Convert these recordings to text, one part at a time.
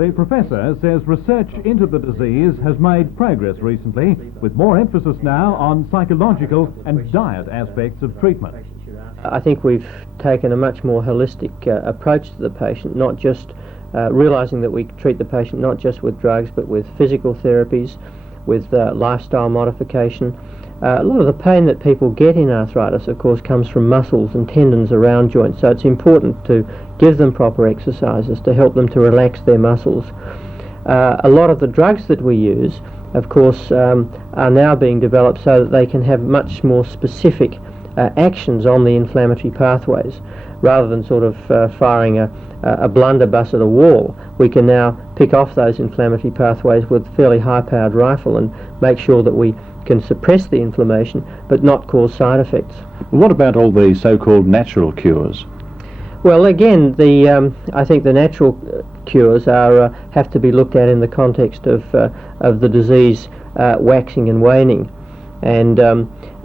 The professor says research into the disease has made progress recently, with more emphasis now on psychological and diet aspects of treatment. I think we've taken a much more holistic approach to the patient, not just realising that we treat the patient not just with drugs but with physical therapies, with lifestyle modification. A lot of the pain that people get in arthritis, of course, comes from muscles and tendons around joints, so it's important to give them proper exercises to help them to relax their muscles. A lot of the drugs that we use, of course, are now being developed so that they can have much more specific actions on the inflammatory pathways. Rather than sort of firing a blunderbuss at a wall, we can now pick off those inflammatory pathways with a fairly high-powered rifle and make sure that we can suppress the inflammation but not cause side effects. What about all the so-called natural cures? Well, again, I think the natural cures have to be looked at in the context of the disease waxing and waning. And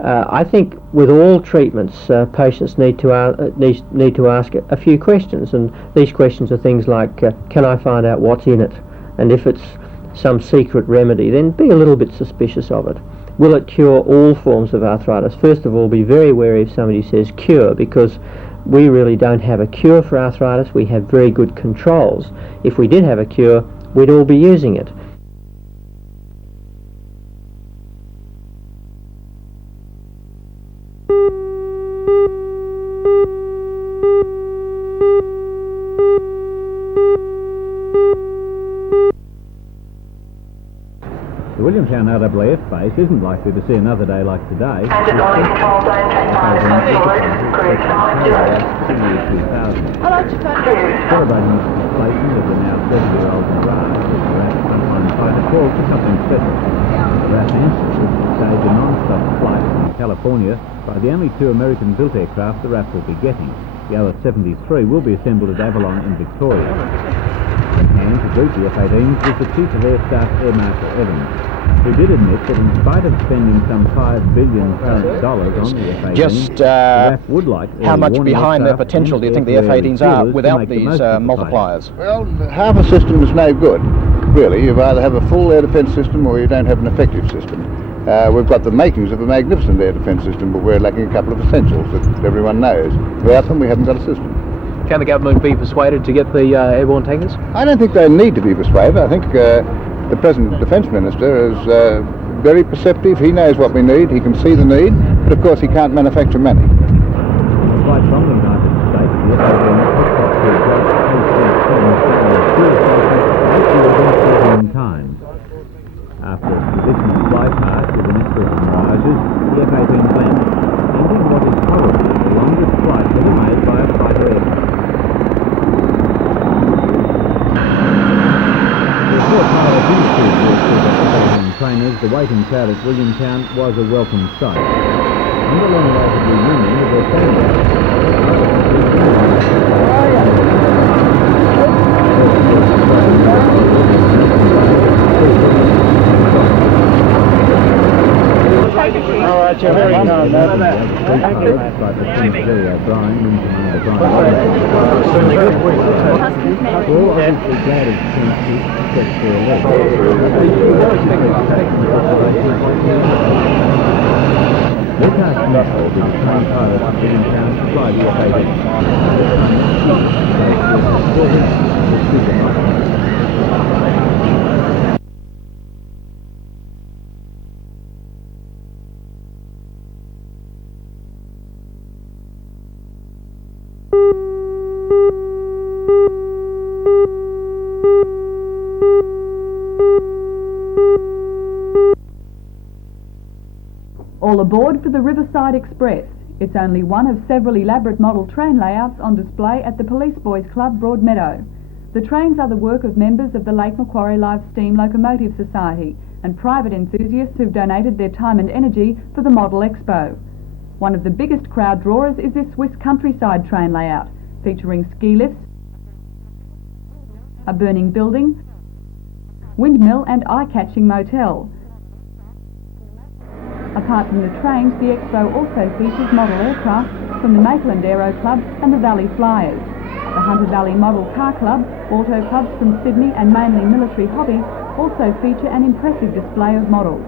I think with all treatments, patients need to ask a few questions, and these questions are things like, can I find out what's in it? And if it's some secret remedy, then be a little bit suspicious of it. Will it cure all forms of arthritis? First of all, be very wary if somebody says cure, because we really don't have a cure for arthritis. We have very good controls. If we did have a cure, we'd all be using it. The Williamtown RAAF base isn't likely to see another day like today. And at control, don't take minus forward, group 90. Celebrating the displacement of the now 30-year-old McGrath, the RAF frontline fighter called for something special. The RAF answered to stage a non-stop flight from California by the only two American-built aircraft the RAF will be getting. The other 73 will be assembled at Avalon in Victoria. In hand to greet the F-18s was the Chief of Air Staff Air Marshal Evans, who did admit that in spite of spending some $5 billion current dollars on the F-18s, the RAF would like how much behind their potential do you think the F-18s are without these multipliers? Well, half a system is no good, really. You either have a full air defence system or you don't have an effective system. We've got the makings of a magnificent air defence system, but we're lacking a couple of essentials that everyone knows. Without them, we haven't got a system. Can the government be persuaded to get the airborne tankers? I don't think they need to be persuaded. I think the present Defence Minister is very perceptive. He knows what we need. He can see the need, but of course he can't manufacture money. Quite from the United States, the F-18 times. After its traditional flight past with an escort of mirages, the F-18 landed, ending what is probably the longest flight ever made by a fighter aircraft. Trainers, the waiting crowd at Williamtown was a welcome sight. On the long way to the Union, the All right, you're very kind. All aboard for the Riverside Express. It's only one of several elaborate model train layouts on display at the Police Boys Club, Broadmeadow. The trains are the work of members of the Lake Macquarie Live Steam Locomotive Society and private enthusiasts who've donated their time and energy for the Model Expo. One of the biggest crowd drawers is this Swiss countryside train layout, featuring ski lifts, a burning building, windmill and eye-catching motel. Apart from the trains, the Expo also features model aircraft from the Maitland Aero Club and the Valley Flyers. The Hunter Valley Model Car Club, auto clubs from Sydney and mainly military hobbies also feature an impressive display of models.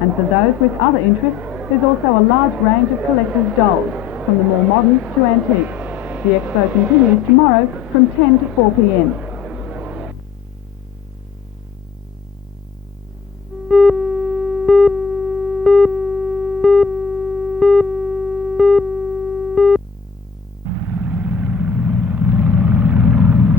And for those with other interests, there's also a large range of collector's dolls, from the more modern to antiques. The expo continues tomorrow from 10 to 4 p.m.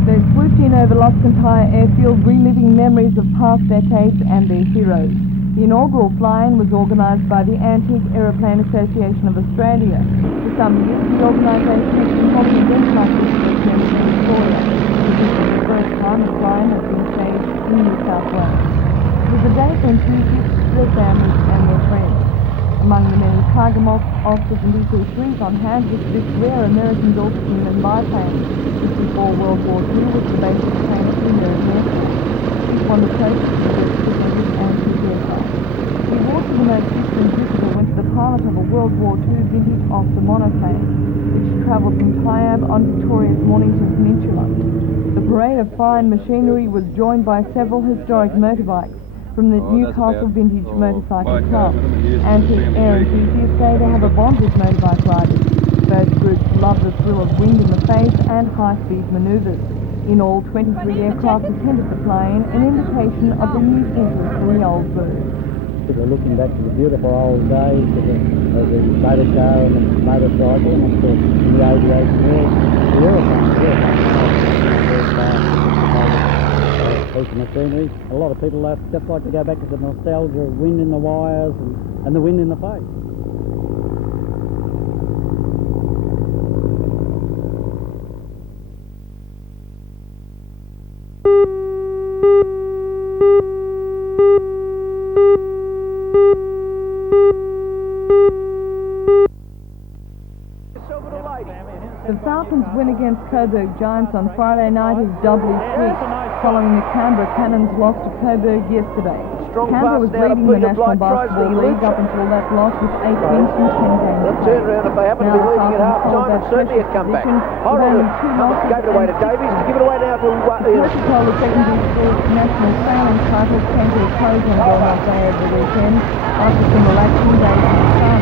They swooped in over Loscantire Airfield, reliving memories of past decades and their heroes. The inaugural fly-in was organised by the Antique Aeroplane Association of Australia. For some years, the organisation has been holding events like this for its members in Victoria. This is the first time a fly-in has been staged in New South Wales. It was a day for enthusiasts, their families and their friends. Among the many Tiger Moths, Oscars and DC-3s on hand was this rare American Gulfstream biplane, which before World War II was the basic plane at the American Air Force. It won the coast of the presented antique aircraft. The award for the most distant visitor went to the pilot of a World War II vintage Oscar monoplane, which travelled from Taiab on Victoria's Mornington Peninsula. The parade of fine machinery was joined by several historic motorbikes from the Newcastle Vintage Motorcycle Club. Antique air enthusiasts say they have a bond with motorbike riders. Both groups love the thrill of wind in the face and high-speed manoeuvres. In all, 23 aircraft attended the fly-in, an indication of renewed interest in the old bird. People are looking back to the beautiful old days of the motor car and the motorcycle, and of course in the aviation world, the aeroplane, piece of machinery. A lot of people just like to go back to the nostalgia of wind in the wires and the wind in the face. The Falcons' win against Coburg Giants on Friday night is doubly sweet, following the Canberra Cannons' loss to Coburg yesterday. Canberra was leading the National Basketball League up until that loss with 8 wins from 10 games. They'll turn around if they happen to be leading at half-time, and certainly a comeback. Hold on, gave it away to Davies, to give it away now to Coca-Cola Secondary School's national sailing titles came to a close on Belmont Day over the weekend after some relaxing days in the sun.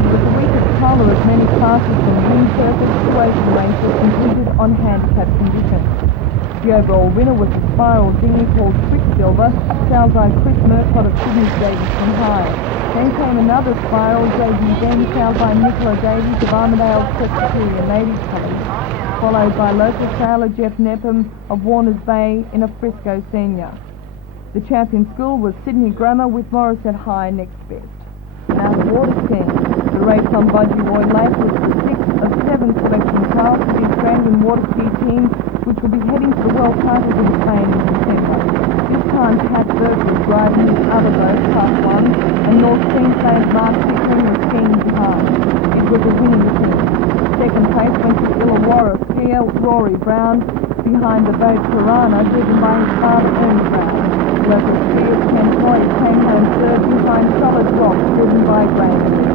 It was a week of colour as many classes from windsurfers to ocean races completed on handicapped conditions. The overall winner was a spiral dinghy called Quicksilver, sailed by Chris Murcott of Sydney's Davidson High. Then came another spiral, JB Ben, sailed by Nicola Davies of Armidale's Presbyterian Ladies College, followed by local sailor Jeff Nepham of Warners Bay in a Frisco Senior. The champion school was Sydney Grammar, with Morisset High next best. Now the water skiing. The race on Budgie Lake was the 6th of 7 selection trials for the Australian water ski team, which will be heading to the World Titles in Spain in December. This time Pat Burke was driving his other boat, Class 1, and North Queensland Mark Pickering was skiing behind. It was a winning team. Second place went to Illawarra skier Rory Brown, behind the boat Piranha, driven by his father Ernest Brown. Local skier Ken Hoy came home third behind Solid Rock, driven by Graham.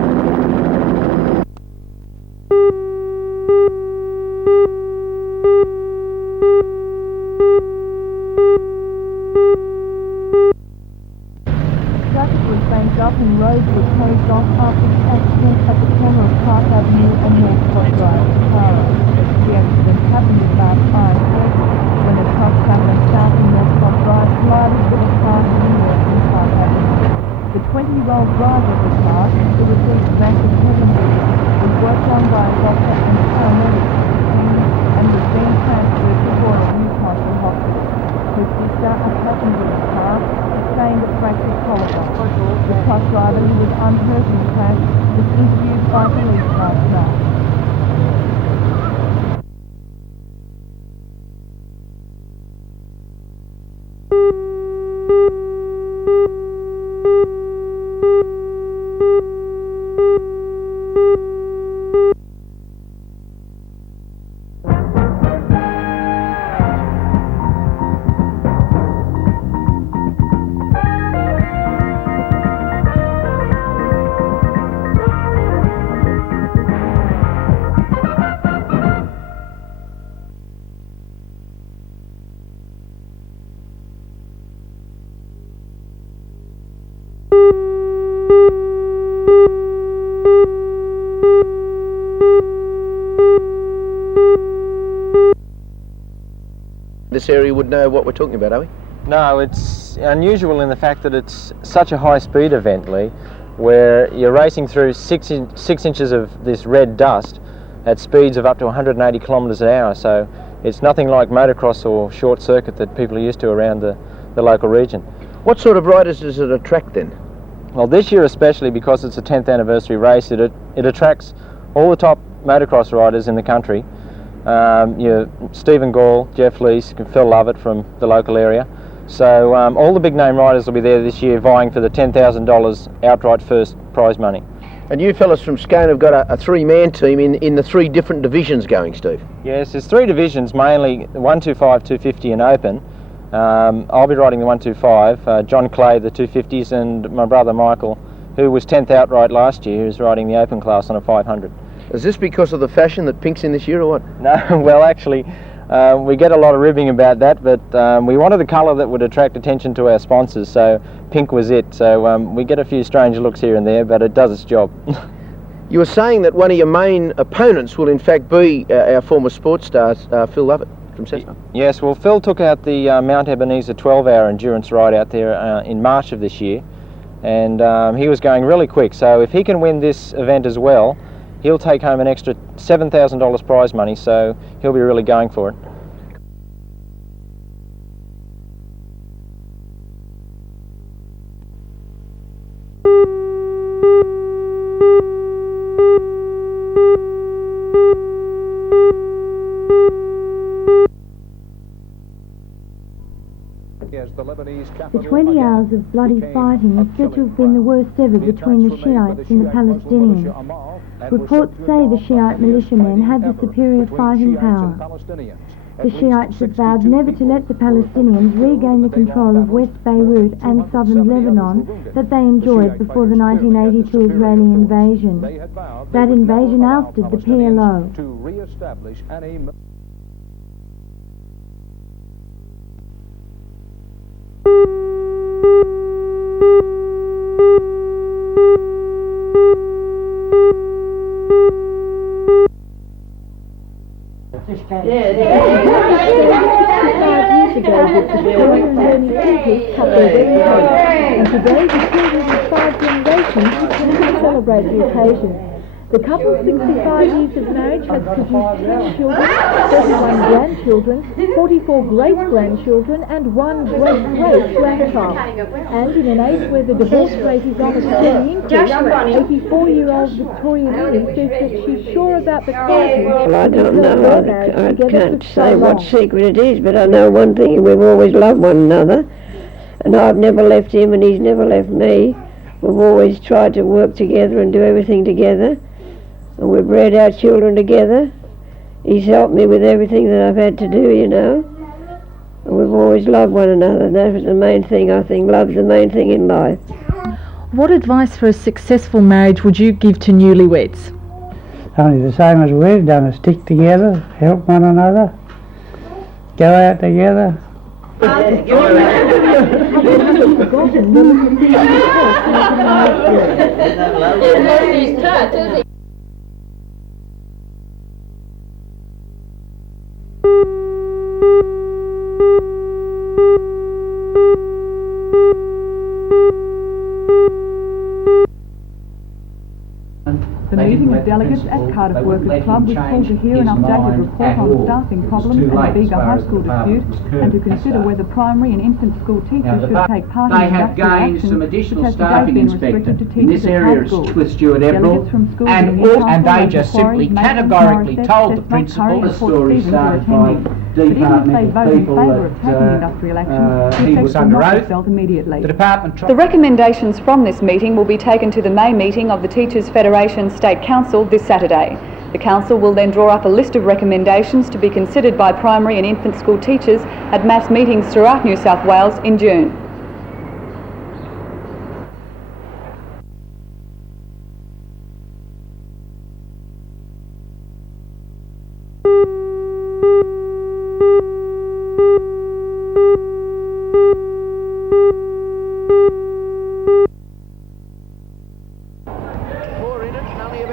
Traffic was banked up and roads were closed off after the accident at the corner of Park Avenue and North Cross Drive in Tara. The accident happened at about 5:30 when a truck travelling south in North Cross Drive collided with a car heading north in Park Avenue. The 20-year-old driver of the car, who received massive head injuries, was worked on by a doctor and paramedics and was being transferred to Royal Newcastle Hospital. His sister, a passenger in the car, sustained a fractured collarbone. The truck driver, who was unhurt in the crash, was interviewed by police last night. This area would know what we're talking about, are we? No, it's unusual in the fact that it's such a high-speed event, Lee, where you're racing through 6 inches of this red dust at speeds of up to 180 kilometres an hour, so it's nothing like motocross or short circuit that people are used to around the local region. What sort of riders does it attract then? Well, this year especially, because it's a 10th anniversary race, it attracts all the top motocross riders in the country. Stephen Gall, Jeff Lees, Phil Lovett from the local area. So all the big name riders will be there this year vying for the $10,000 outright first prize money. And you fellas from Scone have got a three-man team in the three different divisions going, Steve. Yes, there's three divisions, mainly 125, 250 and open. I'll be riding the 125, John Clay the 250s, and my brother Michael, who was 10th outright last year, is riding the open class on a 500. Is this because of the fashion that Pink's in this year or what? No, well actually we get a lot of ribbing about that, but we wanted a colour that would attract attention to our sponsors, so pink was it. So we get a few strange looks here and there, but it does its job. You were saying that one of your main opponents will in fact be our former sports star, Phil Lovett from Cessna. Yes, well Phil took out the Mount Ebenezer 12-hour endurance ride out there in March of this year, and he was going really quick, so if he can win this event as well, he'll take home an extra $7,000 prize money, so he'll be really going for it. The 20 hours of bloody fighting is said to have been the worst ever between the Shiites and the Palestinians. Reports say the Shiite militiamen had the superior fighting power. The Shiites have vowed never to let the Palestinians regain the control of West Beirut and southern Lebanon that they enjoyed before the 1982 Israeli invasion. That invasion ousted the PLO. And today the children of 5 generations celebrate the occasion. The couple's 65 years of marriage has produced 10 children, 31 grandchildren, 44 great-grandchildren and 1 great-great-grandchild. And in an age where the divorce rate is on a steady increase, 84-year-old Victoria Lilly says that she's sure about the quality. Well, I don't know. I can't say what secret it is, but I know one thing, we've always loved one another. And I've never left him and he's never left me. We've always tried to work together and do everything together. And we've bred our children together. He's helped me with everything that I've had to do, you know. And we've always loved one another. And that was the main thing, I think. Love's the main thing in life. What advice for a successful marriage would you give to newlyweds? Only the same as we've done, is stick together, help one another, go out together. The meeting of delegates at Cardiff Workers Club was called to hear an updated report on staffing problems and the Bega High School dispute, and to consider whether primary and infant school teachers should take part in industrial action, which has today been restricted to teachers at high schools. Delegates from schools in Newcastle, they just simply categorically told the principal the story started by departmental people that he was under oath. The recommendations from this meeting will be taken to the May meeting of the Teachers Federation State Council this Saturday. The Council will then draw up a list of recommendations to be considered by primary and infant school teachers at mass meetings throughout New South Wales in June.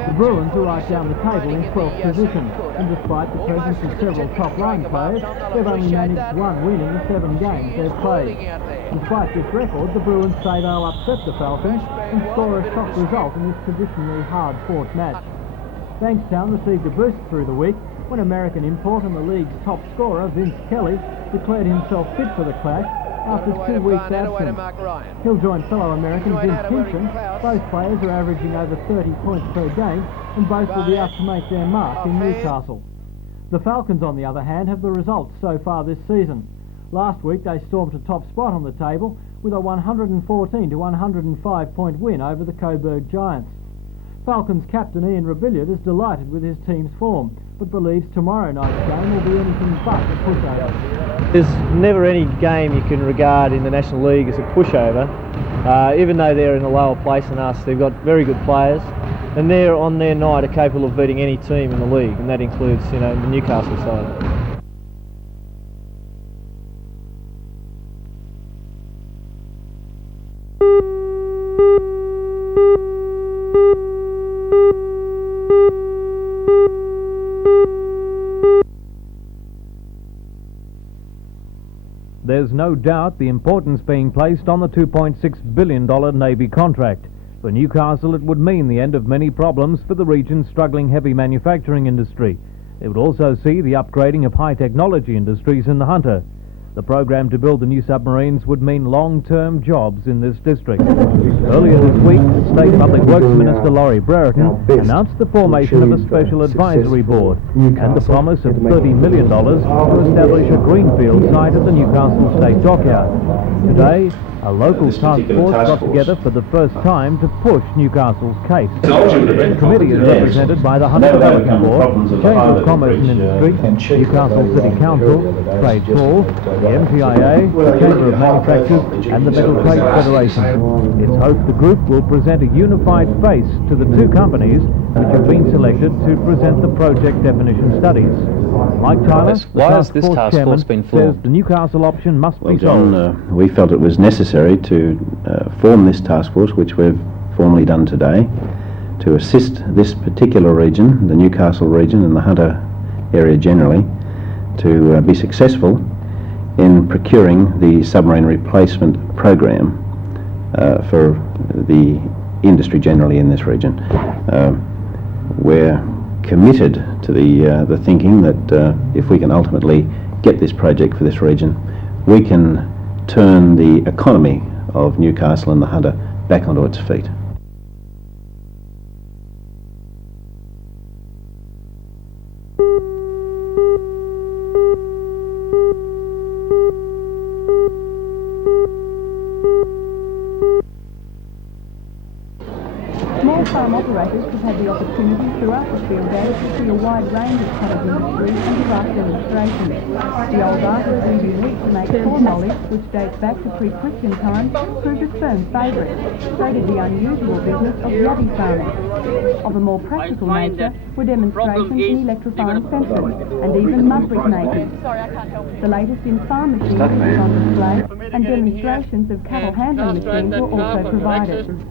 The Bruins are right down the table in 12th position, and despite the presence of several top-line players, they've only managed one win in the 7 games they've played. Despite this record, the Bruins say they'll upset the Falcons and score a shock result in this traditionally hard-fought match. Bankstown received a boost through the week when American import and the league's top scorer, Vince Kelly, declared himself fit for the clash after 2 weeks absence. He'll join fellow American Vince Kingston. Both players are averaging over 30 points per game, and both will be out to make their mark in Newcastle. The Falcons, on the other hand, have the results so far this season. Last week they stormed to top spot on the table with a 114 to 105 point win over the Coburg Giants. Falcons captain Ian Rebillard is delighted with his team's form, but believes tomorrow night's game will be anything but a pushover. There's never any game you can regard in the National League as a pushover. Even though they're in a lower place than us, they've got very good players, and they're on their night are capable of beating any team in the league, and that includes, the Newcastle side. There's no doubt the importance being placed on the $2.6 billion Navy contract. For Newcastle, it would mean the end of many problems for the region's struggling heavy manufacturing industry. It would also see the upgrading of high technology industries in the Hunter. The program to build the new submarines would mean long-term jobs in this district. Earlier this week, State Public Works Minister Laurie Brereton announced the formation of a special advisory board and the promise of $30 million to establish a greenfield site at the Newcastle State Dockyard. Today, a local task force got together for the first time to push Newcastle's case. The committee is represented by the Hunter Valley Board, Chamber of Commerce and Industry, Newcastle City Council, Trade Hall, the MTIA, the Chamber of Manufacturers and the Metal Trade Federation. It's hoped the group will present a unified face to the 2 companies which have been selected to present the project definition studies. Mike Tyler, the task force chairman, says the Newcastle option must be solved. John, we felt it was necessary to form this task force, which we've formally done today, to assist this particular region, the Newcastle region and the Hunter area generally, to be successful in procuring the submarine replacement program for the industry generally in this region. We're committed to the thinking that if we can ultimately get this project for this region, we can turn the economy of Newcastle and the Hunter back onto its feet. Small farm operators have had the opportunity throughout the field days to see a wide range of cottage industries and to write demonstrations. The old art of weaving wheat to make corn knowledge, which dates back to pre-Christian times, proved a firm favourite. So did the unusual business of yabby farming. Of a more practical nature were demonstrations in electrifying fences and even mud brick making. The latest in farm machines was on display, and demonstrations of cattle handling machines were also provided.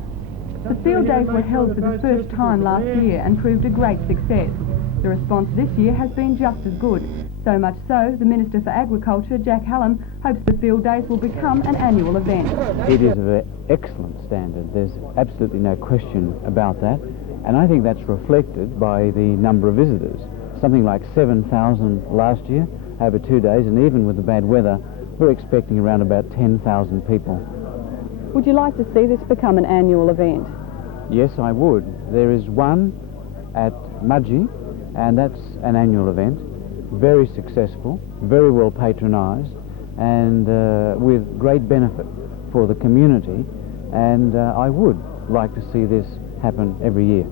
The field days were held for the first time last year and proved a great success. The response this year has been just as good. So much so, the Minister for Agriculture, Jack Hallam, hopes the field days will become an annual event. It is of an excellent standard. There's absolutely no question about that. And I think that's reflected by the number of visitors. Something like 7,000 last year over 2 days, and even with the bad weather, we're expecting around about 10,000 people. Would you like to see this become an annual event? Yes, I would. There is one at Mudgee, and that's an annual event. Very successful, very well patronised, and with great benefit for the community. And I would like to see this happen every year.